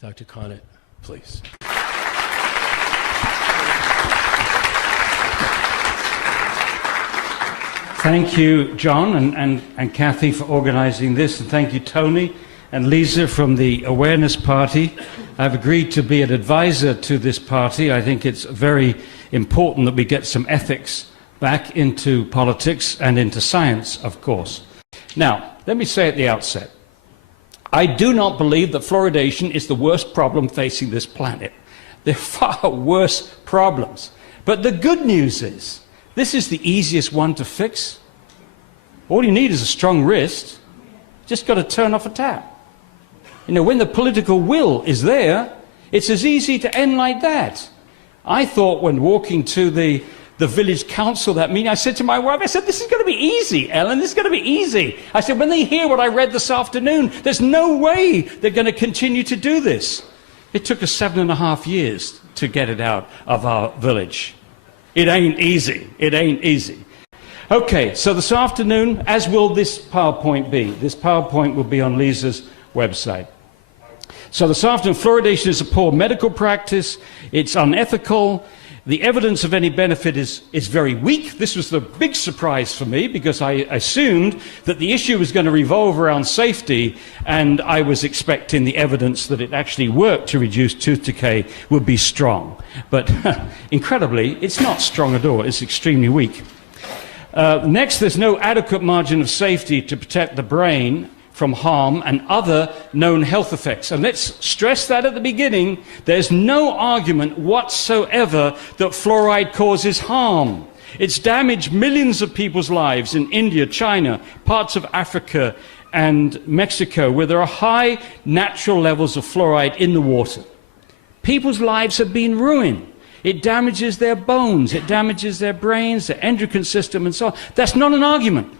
Dr. Connett, please. Thank you, John and Kathy, for organizing this, and thank you, Tony and Lisa from the Awareness Party. I've agreed to be an advisor to this party. I think it's very important that we get some ethics back into politics and into science, of course. Now, let me say at the outset, I do not believe that fluoridation is the worst problem facing this planet. There are far worse problems. But the good news is, this is the easiest one to fix. All you need is a strong wrist. Just got to turn off a tap. You know, when the political will is there, it's as easy to end like that. I thought when walking to the village council, that meeting, I said to my wife, I said, this is going to be easy, Ellen, this is going to be easy. I said, when they hear what I read this afternoon, there's no way they're going to continue to do this. It took us 7.5 years to get it out of our village. It ain't easy. It ain't easy. Okay, so this afternoon, as will this PowerPoint be. This PowerPoint will be on Lisa's website. So this afternoon, fluoridation is a poor medical practice. It's unethical. The evidence of any benefit is very weak. This was the big surprise for me because I assumed that the issue was going to revolve around safety, and I was expecting the evidence that it actually worked to reduce tooth decay would be strong. But incredibly, it's not strong at all. It's extremely weak. Next, there's no adequate margin of safety to protect the brain from harm and other known health effects. And let's stress that at the beginning. There's no argument whatsoever that fluoride causes harm. It's damaged millions of people's lives in India, China, parts of Africa and Mexico, where there are high natural levels of fluoride in the water. People's lives have been ruined. It damages their bones, it damages their brains, their endocrine system, and so on. That's not an argument.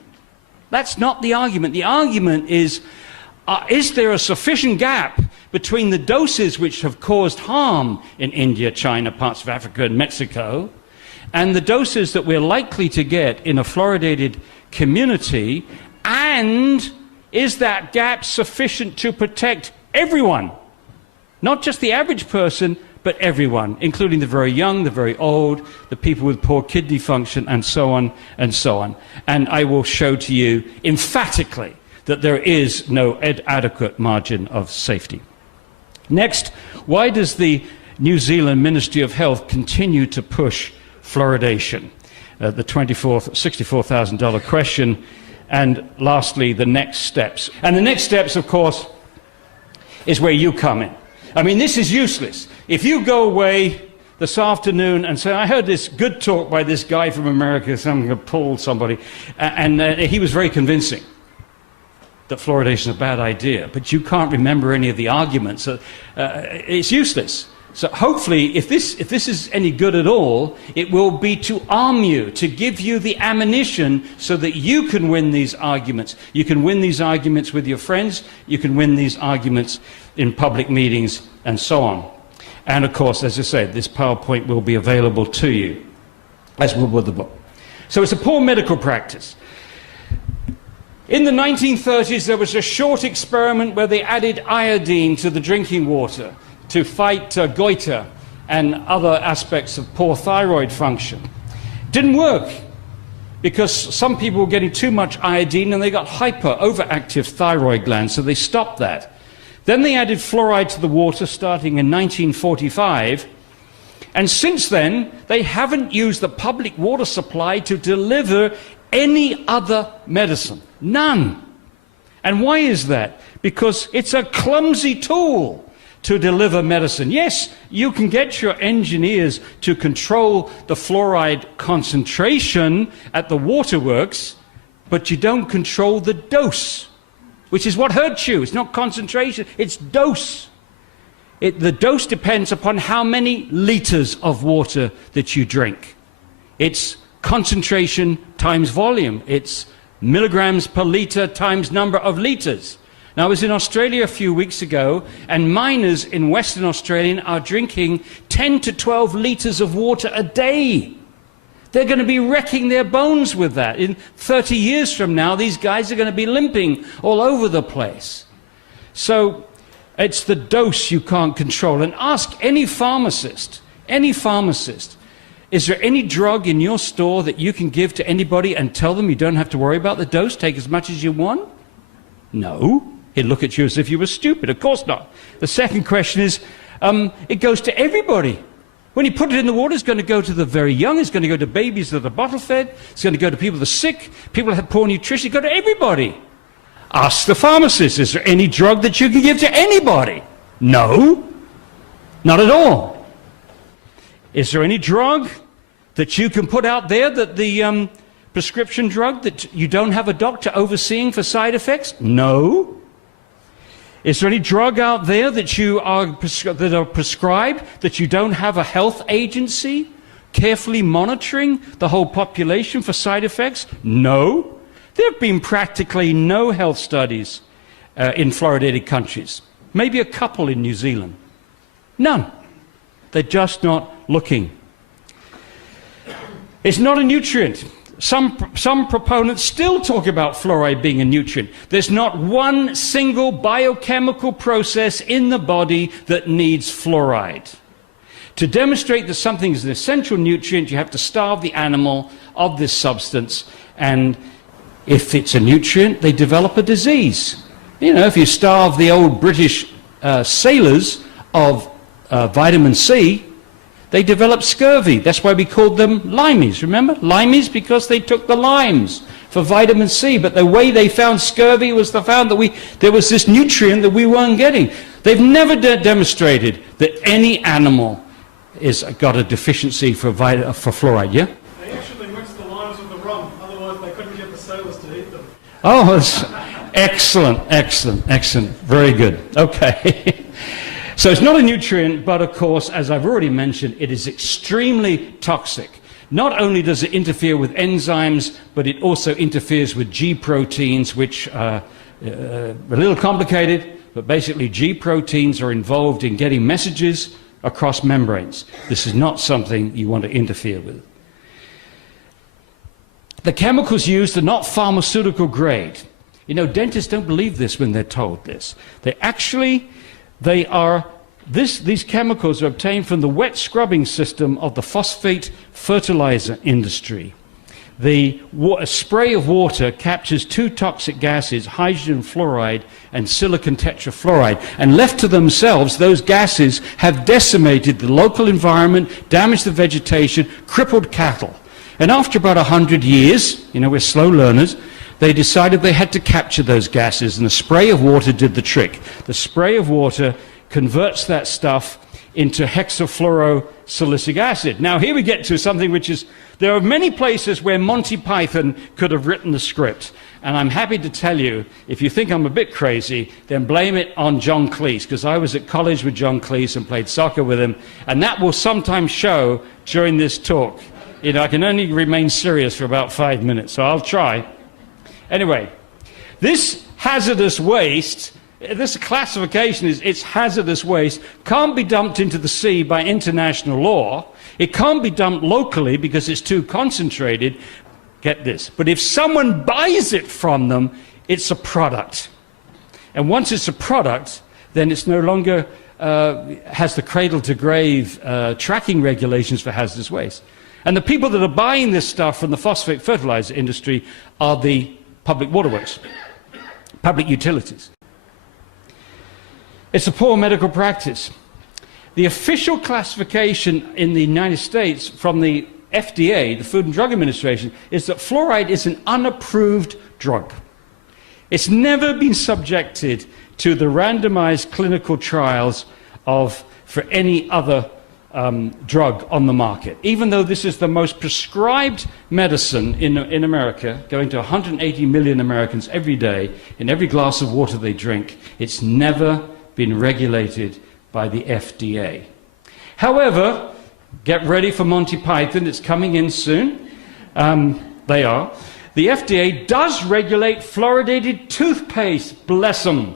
That's not the argument. The argument is there a sufficient gap between the doses which have caused harm in India, China, parts of Africa, and Mexico, and the doses that we're likely to get in a fluoridated community, and is that gap sufficient to protect everyone? Not just the average person, but everyone, including the very young, the very old, the people with poor kidney function, and so on and so on. And I will show to you emphatically that there is no adequate margin of safety. Next, why does the New Zealand Ministry of Health continue to push fluoridation? The $64,000 question. And lastly, the next steps. And the next steps, of course, is where you come in. I mean, this is useless. If you go away this afternoon and say, I heard this good talk by this guy from America, so I'm going to pull somebody, and he was very convincing that fluoridation is a bad idea, but you can't remember any of the arguments, it's useless. So hopefully, if this is any good at all, it will be to arm you, to give you the ammunition so that you can win these arguments. You can win these arguments with your friends, you can win these arguments in public meetings, and so on. And of course, as I said, this PowerPoint will be available to you, as will with the book. So it's a poor medical practice. In the 1930s, there was a short experiment where they added iodine to the drinking water to fight goiter and other aspects of poor thyroid function. Didn't work, because some people were getting too much iodine and they got overactive thyroid glands, so they stopped that. Then they added fluoride to the water starting in 1945, and since then they haven't used the public water supply to deliver any other medicine. None. And why is that? Because it's a clumsy tool to deliver medicine. Yes, you can get your engineers to control the fluoride concentration at the waterworks, but you don't control the dose, which is what hurts you. It's not concentration, it's dose. The dose depends upon how many liters of water that you drink. It's concentration times volume. It's milligrams per liter times number of liters. Now, I was in Australia a few weeks ago, and miners in Western Australia are drinking 10 to 12 liters of water a day. They're going to be wrecking their bones with that. In 30 years from now, these guys are going to be limping all over the place. So It's the dose you can't control. And ask any pharmacist, is there any drug in your store that you can give to anybody and tell them you don't have to worry about the dose, take as much as you want? No. He'd look at you as if you were stupid. Of course not. The second question is, it goes to everybody. When you put it in the water, it's going to go to the very young, it's going to go to babies that are bottle fed, it's going to go to people that are sick, people that have poor nutrition, it's going to go to everybody. Ask the pharmacist, is there any drug that you can give to anybody? No, not at all. Is there any drug that you can put out there, that the prescription drug that you don't have a doctor overseeing for side effects? No. Is there any drug out there that you are prescribed that you don't have a health agency carefully monitoring the whole population for side effects? No. There have been practically no health studies in fluoridated countries. Maybe a couple in New Zealand. None. They're just not looking. It's not a nutrient. Some proponents still talk about fluoride being a nutrient. There's not one single biochemical process in the body that needs fluoride. To demonstrate that something is an essential nutrient, you have to starve the animal of this substance, and if it's a nutrient, they develop a disease. You know, if you starve the old British sailors of vitamin C, they developed scurvy. That's why we called them limeys, remember? Limeys because they took the limes for vitamin C. But the way they found scurvy was they found that there was this nutrient that we weren't getting. They've never demonstrated that any animal is got a deficiency for fluoride, yeah? They actually mixed the limes with the rum, otherwise they couldn't get the sailors to eat them. Oh, that's excellent, excellent, excellent. Very good. Okay. So it's not a nutrient, but of course, as I've already mentioned, it is extremely toxic. Not only does it interfere with enzymes, but it also interferes with G proteins, which are a little complicated, but basically G proteins are involved in getting messages across membranes. This is not something you want to interfere with. The chemicals used are not pharmaceutical grade. You know, dentists don't believe this when they're told this. These chemicals are obtained from the wet scrubbing system of the phosphate fertilizer industry. A spray of water captures two toxic gases, hydrogen fluoride and silicon tetrafluoride, and left to themselves, those gases have decimated the local environment, damaged the vegetation, crippled cattle. And after about 100 years, you know, we're slow learners, they decided they had to capture those gases, and a spray of water did the trick. The spray of water converts that stuff into hexafluorosilicic acid. Now here we get to something which is, there are many places where Monty Python could have written the script, and I'm happy to tell you, if you think I'm a bit crazy, then blame it on John Cleese, because I was at college with John Cleese and played soccer with him, and that will sometimes show during this talk. You know, I can only remain serious for about 5 minutes, so I'll try. Anyway, this hazardous waste, this classification is it's hazardous waste, can't be dumped into the sea by international law. It can't be dumped locally because it's too concentrated. Get this. But if someone buys it from them, it's a product. And once it's a product, then it's no longer has the cradle-to-grave tracking regulations for hazardous waste. And the people that are buying this stuff from the phosphate fertilizer industry are the public waterworks, public utilities. It's a poor medical practice. The official classification in the United States from the FDA, the Food and Drug Administration, is that fluoride is an unapproved drug. It's never been subjected to the randomized clinical trials for any other drug on the market. Even though this is the most prescribed medicine in America, going to 180 million Americans every day, in every glass of water they drink, it's never been regulated by the FDA. However, get ready for Monty Python, it's coming in soon. They are. The FDA does regulate fluoridated toothpaste, bless them.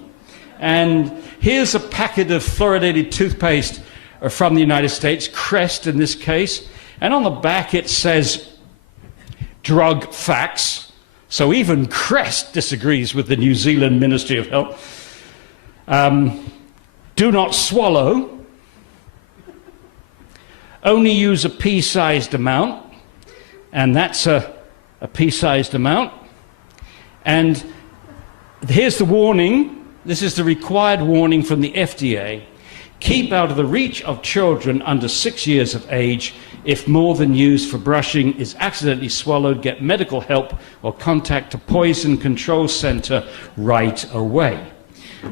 And here's a packet of fluoridated toothpaste from the United States, Crest in this case, and on the back it says drug facts. So even Crest disagrees with the New Zealand Ministry of Health. Do not swallow. Only use a pea-sized amount, and that's a pea-sized amount. And here's the warning. This is the required warning from the FDA. Keep out of the reach of children under 6 years of age. If more than used for brushing is accidentally swallowed, get medical help or contact a poison control center right away.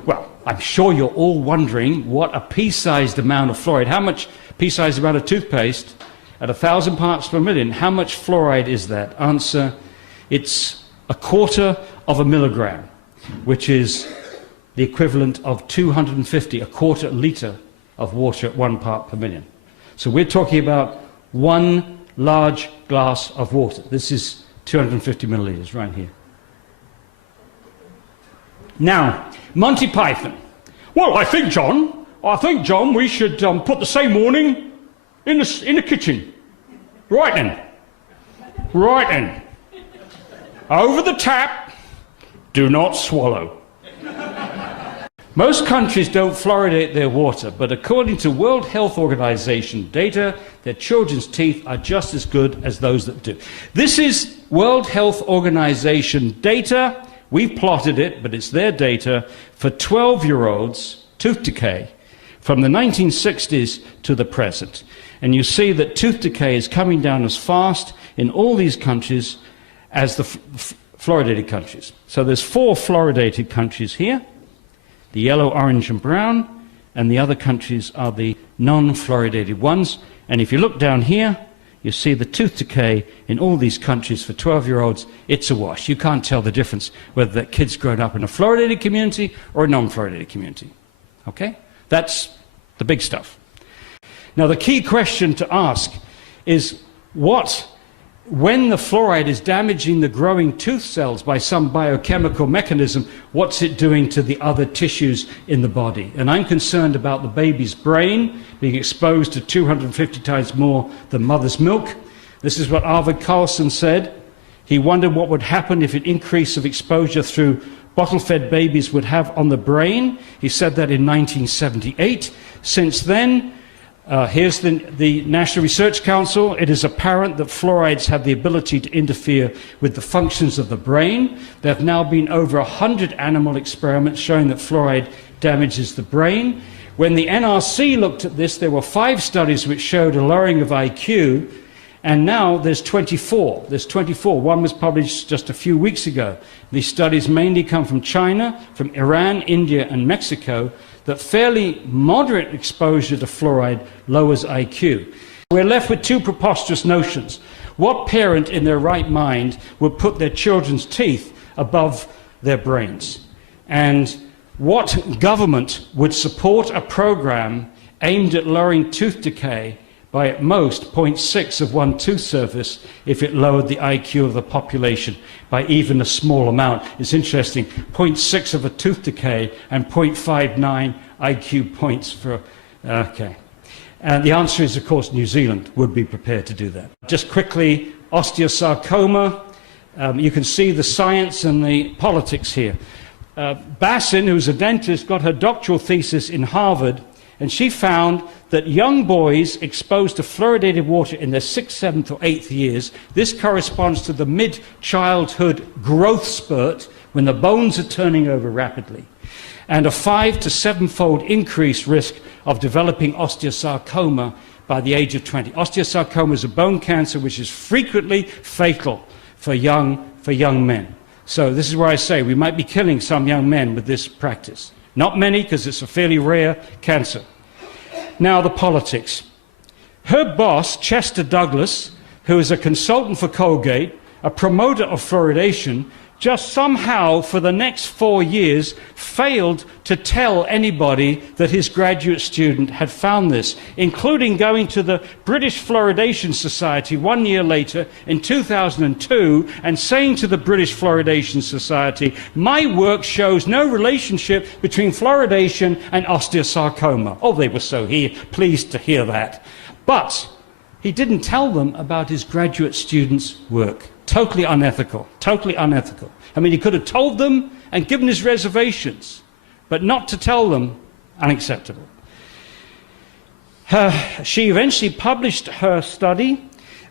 Well, I'm sure you're all wondering what a pea-sized amount of fluoride, how much pea-sized amount of toothpaste at 1,000 parts per million, how much fluoride is that? Answer, it's 1/4 of a milligram, which is the equivalent of 250, 1/4 liter of water at 1 part per million. So we're talking about 1 large glass of water. This is 250 milliliters right here. Now, Monty Python. Well, I think, John, we should put the same warning in the kitchen. Right then. Right then. Over the tap, do not swallow. Most countries don't fluoridate their water, but according to World Health Organization data, their children's teeth are just as good as those that do. This is World Health Organization data. We've plotted it, but it's their data for 12-year-olds, tooth decay, from the 1960s to the present. And you see that tooth decay is coming down as fast in all these countries as the fluoridated countries. So there's 4 fluoridated countries here. The yellow, orange, and brown, and the other countries are the non-fluoridated ones. And if you look down here, you see the tooth decay in all these countries for 12-year-olds, it's a wash. You can't tell the difference whether that kid's grown up in a fluoridated community or a non-fluoridated community. Okay? That's the big stuff. Now, the key question to ask is when the fluoride is damaging the growing tooth cells by some biochemical mechanism, what's it doing to the other tissues in the body? And I'm concerned about the baby's brain being exposed to 250 times more than mother's milk. This is what Arvid Carlson said. He wondered what would happen if an increase of exposure through bottle-fed babies would have on the brain. He said that in 1978. Since then, here's the National Research Council. It is apparent that fluorides have the ability to interfere with the functions of the brain. There have now been over 100 animal experiments showing that fluoride damages the brain. When the NRC looked at this, there were 5 studies which showed a lowering of IQ, and now there's 24. There's 24. One was published just a few weeks ago. These studies mainly come from China, from Iran, India, and Mexico, that fairly moderate exposure to fluoride lowers IQ. We're left with 2 preposterous notions. What parent in their right mind would put their children's teeth above their brains? And what government would support a program aimed at lowering tooth decay by at most 0.6 of 1 tooth surface if it lowered the IQ of the population by even a small amount? It's interesting, 0.6 of a tooth decay and 0.59 IQ points for, okay. And the answer is, of course, New Zealand would be prepared to do that. Just quickly, osteosarcoma. You can see the science and the politics here. Bassin, who's a dentist, got her doctoral thesis in Harvard, and she found that young boys exposed to fluoridated water in their 6th, 7th, or 8th years, this corresponds to the mid-childhood growth spurt when the bones are turning over rapidly, and a 5 to 7-fold increased risk of developing osteosarcoma by the age of 20. Osteosarcoma is a bone cancer which is frequently fatal for young men. So this is where I say we might be killing some young men with this practice. Not many, because it's a fairly rare cancer. Now, the politics. Her boss, Chester Douglas, who is a consultant for Colgate, a promoter of fluoridation, just somehow for the next 4 years failed to tell anybody that his graduate student had found this, including going to the British Fluoridation Society 1 year later in 2002 and saying to the British Fluoridation Society, my work shows no relationship between fluoridation and osteosarcoma. Oh, they were so pleased to hear that. But he didn't tell them about his graduate student's work. Totally unethical, totally unethical. I mean, he could have told them and given his reservations, but not to tell them unacceptable. She eventually published her study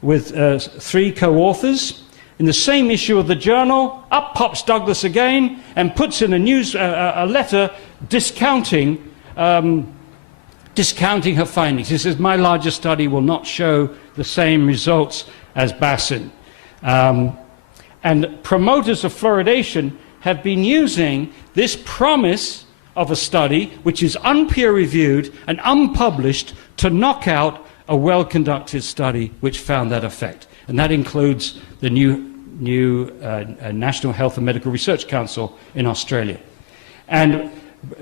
with 3 co-authors. In the same issue of the journal, up pops Douglas again and puts in a letter discounting her findings. He says, my larger study will not show the same results as Bassin. And promoters of fluoridation have been using this promise of a study, which is unpeer-reviewed and unpublished, to knock out a well-conducted study which found that effect. And that includes the new National Health and Medical Research Council in Australia. And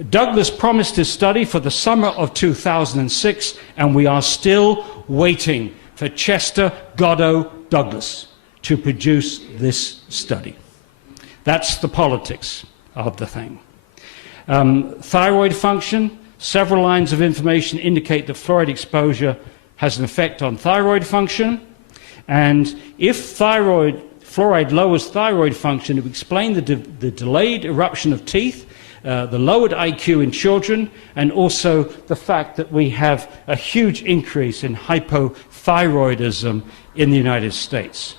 Douglas promised his study for the summer of 2006, and we are still waiting for Chester Goddo Douglas to produce this study. That's the politics of the thing. Thyroid function. Several lines of information indicate that fluoride exposure has an effect on thyroid function. And if fluoride lowers thyroid function, it would explain the delayed eruption of teeth, the lowered IQ in children, and also the fact that we have a huge increase in hypothyroidism in the United States.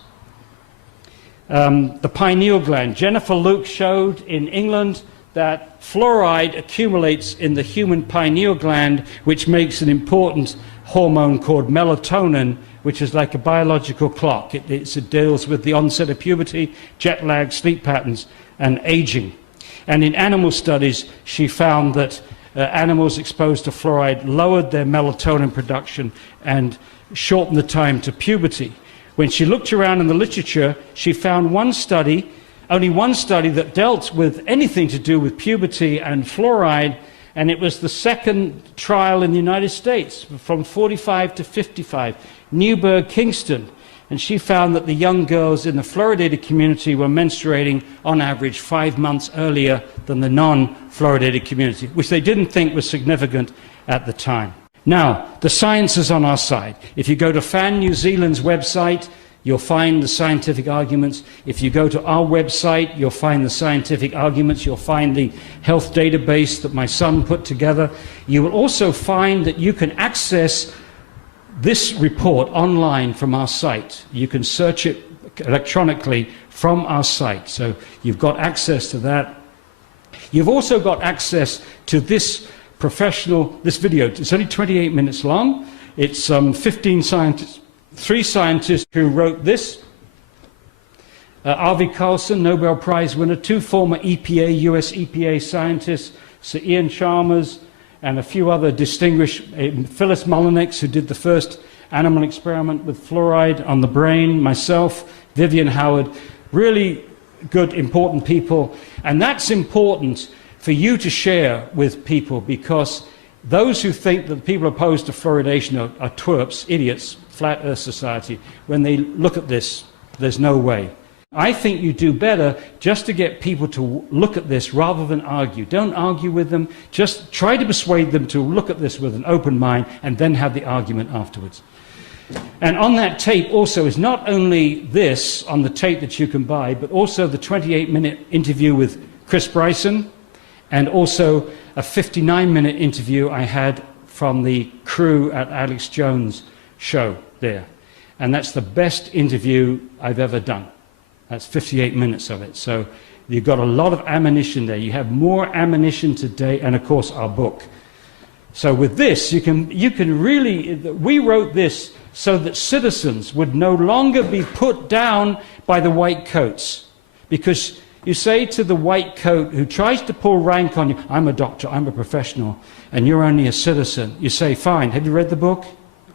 The pineal gland. Jennifer Luke showed in England that fluoride accumulates in the human pineal gland, which makes an important hormone called melatonin, which is like a biological clock. It deals with the onset of puberty, jet lag, sleep patterns, and aging. And in animal studies, she found that animals exposed to fluoride lowered their melatonin production and shortened the time to puberty. When she looked around in the literature, she found only one study that dealt with anything to do with puberty and fluoride, and it was the second trial in the United States, from 45 to 55, Newburgh, Kingston. And she found that the young girls in the fluoridated community were menstruating on average 5 months earlier than the non-fluoridated community, which they didn't think was significant at the time. Now, the science is on our side. If you go to FAN New Zealand's website, you'll find the scientific arguments. If you go to our website, you'll find the scientific arguments. You'll find the health database that my son put together. You will also find that you can access this report online from our site. You can search it electronically from our site. So you've got access to that. You've also got access to this video. It's only 28 minutes long. It's 15 scientists. 3 scientists who wrote this. Arvi Carlson, Nobel Prize winner, 2 former EPA, US EPA scientists, Sir Ian Chalmers, and a few other distinguished, Phyllis Mullinix, who did the first animal experiment with fluoride on the brain, myself, Vivian Howard, really good, important people. And that's important for you to share with people, because those who think that the people opposed to fluoridation are twerps, idiots, Flat Earth Society, when they look at this, there's no way. I think you do better just to get people to look at this rather than argue. Don't argue with them. Just try to persuade them to look at this with an open mind and then have the argument afterwards. And on that tape also is not only this on the tape that you can buy, but also the 28-minute interview with Chris Bryson, and also a 59-minute interview I had from the crew at Alex Jones' show there. And that's the best interview I've ever done. That's 58 minutes of it. So you've got a lot of ammunition there. You have more ammunition today, and of course our book. So with this, you can really, we wrote this so that citizens would no longer be put down by the white coats. Because you say to the white coat who tries to pull rank on you, I'm a doctor, I'm a professional, and you're only a citizen. You say, fine, have you read the book?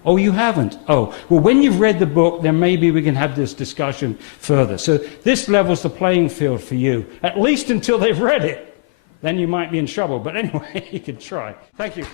Oh, you haven't? Oh, well, when you've read the book, then maybe we can have this discussion further. So this levels the playing field for you, at least until they've read it. Then you might be in trouble. But anyway, you can try. Thank you.